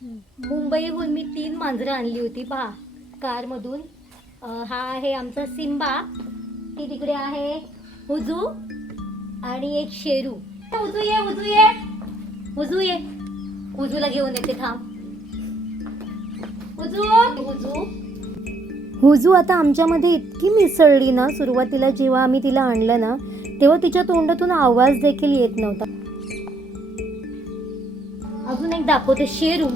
मुंबईहून मी 3 मांजरं आणली होती पहा कारमधून. हा आहे आमचा सिम्बा, ती तिकडे आहे हुजू आणि एक शेरू. हुजू ये, हुजू ये, हुजू ये. हुजूला घेऊन येते थांब. हुजू हुजू हुजू आता आमच्यामध्ये इतकी मिसळली ना, सुरुवातीला जेव्हा आम्ही तिला आणलं ना तेव्हा तिच्या तोंडातून आवाज देखील येत नव्हता. अजून एक दाखवते शेरू.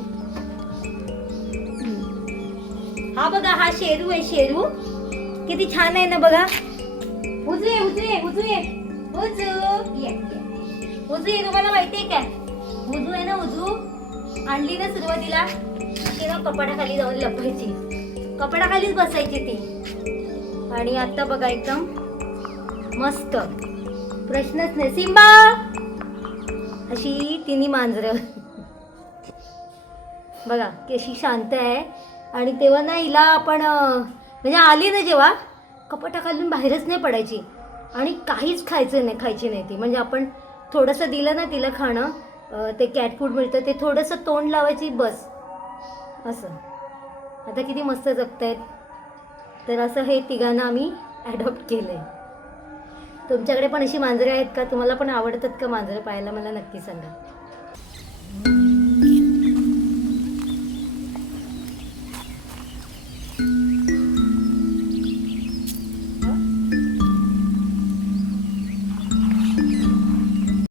हा बघा, हा शेरू आहे. शेरू किती छान आहे ना बघा. हुजू ये, हुजू ये, हुजू ये, हुजू ये, हुजू ये. तुम्हाला माहितीये काय हुजू आहे ना? हुजू आणली ना सुरुवातीला तेव्हा कपाटाखाली जाऊन लपायची, कपाटाखालीच बसायची ती. आणि आता बघा एकदम मस्त, प्रश्नच नाही. सिम्बा अशी तिन्ही मांजरं बघा कशी शांत आहे. आणि तेव्हा ना हिला आपण म्हणजे आली ना जेव्हा कपाटाखालून बाहेरच नाही पडायची आणि काहीच खायची नाही ती. म्हणजे आपण थोडंसं दिलं ना तिला खाणं, ते कॅट फूड मिळतं, ते थोडंसं तोंड लावायची बस असं. आता किती मस्त जगतायत. तर असं हे तिघांना आम्ही ॲडॉप्ट केलं आहे. तुमच्याकडे पण अशी मांजरे आहेत का? तुम्हाला पण आवडतात का मांजरं पाहायला? मला नक्की सांगा.